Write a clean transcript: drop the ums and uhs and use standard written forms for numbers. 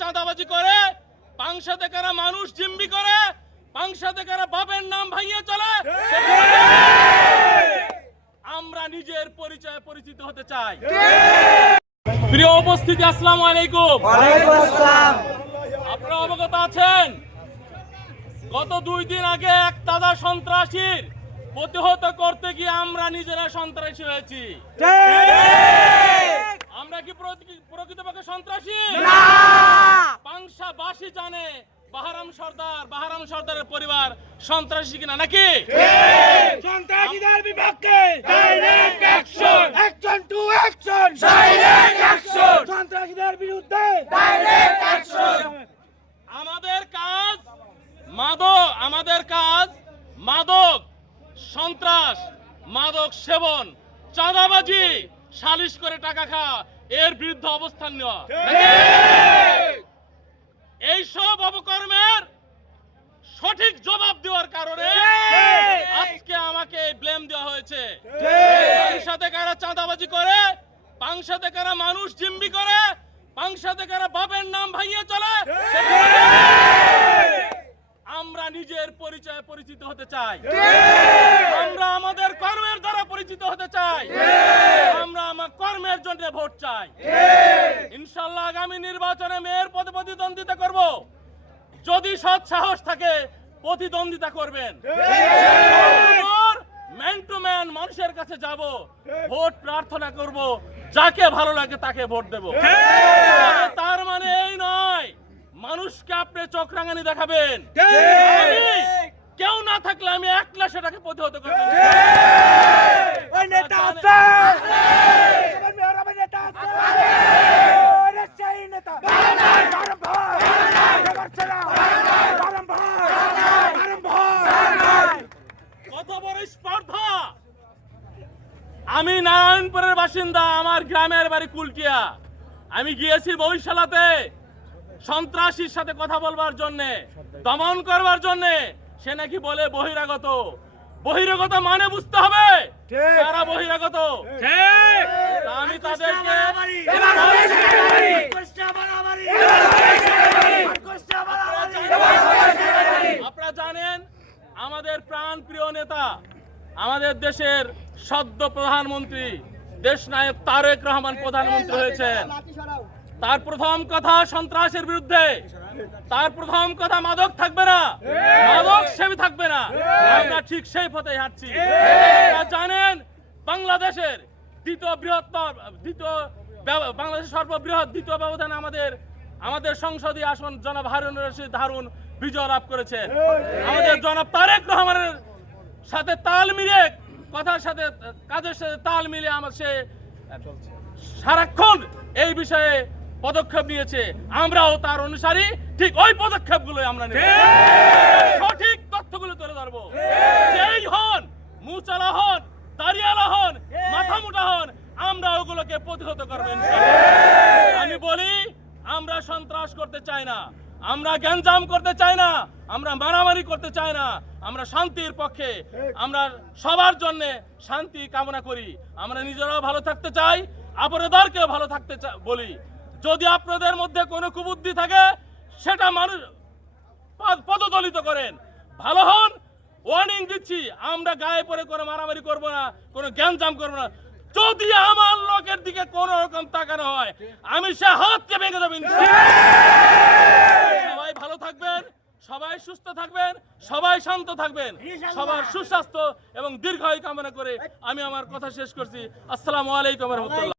চাঁদাবাজি করে, পাংশাতে কারা মানুষ জিম্মি করে, পাংশাতে কারা বাপের নাম ভাঙিয়ে চলে, আমরা নিজের পরিচয় পরিচিত হতে চাই। প্রিয় উপস্থিতি, আসসালামু আলাইকুম। আপনারা অবগত আছেন, গত 2 দিন আগে এক তাজা সন্ত্রাসীর প্রতিহত করতে গিয়ে আমরা নিজেরা সন্ত্রাসী হয়েছি। আমরা কি প্রকৃতপক্ষে সন্ত্রাসী? পাংশাবাসী জানে বাহারাম সর্দারের পরিবার সন্ত্রাসী কিনা, নাকি? সন্ত্রাসীদের বিপক্ষে direct action, action to action, direct action, সন্ত্রাসীদের বিরুদ্ধে ডাইরেক্ট অ্যাকশন। আমাদের কাজ মাদক, সন্ত্রাস, মাদক সেবন, চাঁদাবাজি, সালিশ করে টাকা খাওয়া, এর বিরুদ্ধে অবস্থান নেওয়া। এইসব অপকর্মের সঠিক জবাব দেওয়ার কারণে আজকে আমাকে ব্লেম দেওয়া হয়েছে। পাংশাতে কারা চাঁদাবাজি করে, পাংশাতে কারা মানুষ জিম্মি করে, পাংশাতে কারা বাপের নাম ভাঙিয়ে চলে, আমরা নিজের পরিচয় পরিচিত হতে চাই। আমরা আমাদের কর্মের দ্বারা পরিচিত হতে চাই। আমরা আমার কর্মের জন্য ভোট চাই। ইনশাআল্লাহ আগামী নির্বাচনে মেয়র পদে প্রতিদ্বন্দ্বিতা করব। যদি সৎ সাহস থাকে প্রতিদ্বন্দ্বিতা করবেন। ম্যান টু ম্যান মানুষের কাছে যাব, ভোট প্রার্থনা করব, যাকে ভালো লাগে তাকে ভোট দেব। তার মানে এই নয় মানুষকে আপনি চোখ রাঙানি দেখাবেন। কেউ না থাকলে আমি একলা সেটাকে প্রতিহত করব। কত বড় স্পর্ধা! আমি নারায়ণপুরের বাসিন্দা, আমার গ্রামের বাড়ি কুলটিয়া। আমি গিয়েছি বরিশালাতে সন্ত্রাসীর সাথে কথা বলবার জন্য, দমন করবার জন্য। সে নাকি বলে বহিরাগত। বহিরাগত মানে বুঝতে হবে কারা বহিরাগত। আমি তাদেরকে আপনারা জানেন, আমাদের প্রাণ প্রিয় নেতা, আমাদের দেশের সদ্য প্রধানমন্ত্রী, দেশ নায়ক তারেক রহমান প্রধানমন্ত্রী হয়েছেন। তার প্রথম কথা সন্ত্রাসের বিরুদ্ধে, তার প্রথম কথা মাদক থাকবে না, মাদক সেবী থাকবে না। আমরা ঠিক সেই পথে হাঁটছি। জানেন, বাংলাদেশের বাংলাদেশের সর্ববৃহৎ দ্বিতীয় ব্যবধানে আমাদের সংসদীয় আসন জনাব হারুন রশিদ বিজয় লাভ করেছেন। আমাদের জনাব তারেক রহমানের সাথে তাল মিলিয়ে, কথার সাথে কাজের সাথে তাল মিলিয়ে সে সারাক্ষণ এই বিষয়ে পদক্ষেপ নিয়েছে। আমরাও তার অনুসারী, ঠিক ওই পদক্ষেপগুলো আমরা নেব। সঠিক তথ্যগুলো তুলে ধরবো। যেই হন, মুচালা হন, দাঁড়িয়ালা হন, মাথা মোটা হন, আমরা ওগুলোকে প্রতিহত করবো। আমি বলি, আমরা সন্ত্রাস করতে চাই না, আমরা গ্যাঞ্জাম করতে চাই না, আমরা মারামারি করতে চাই না। আমরা শান্তির পক্ষে, আমরা সবার জন্য শান্তি কামনা করি। আমরা নিজেরাও ভালো থাকতে চাই, অপরদেরকেও ভালো থাকতে বলি। যদি আপনাদের মধ্যে কোনো কুবুদ্ধি থাকে সেটা মানুষ পদদলিত করেন, ভালো হন। ওয়ার্নিং দিচ্ছি, আমরা গায়ে পড়ে কোনো মারামারি করব না, কোনো গ্যাঞ্জাম করব না। যদি আমার লোকের দিকে কোন রকম তাকানো হয়, আমি সে হাতকে ভেঙে দেব। সবাই ভালো থাকবেন, সবাই সুস্থ থাকবেন, সবাই শান্ত থাকবেন, সবার সুস্বাস্থ্য এবং দীর্ঘায়ু কামনা করে আমি আমার কথা শেষ করছি। আসসালামু আলাইকুম ওয়া রাহমাতুল্লাহ।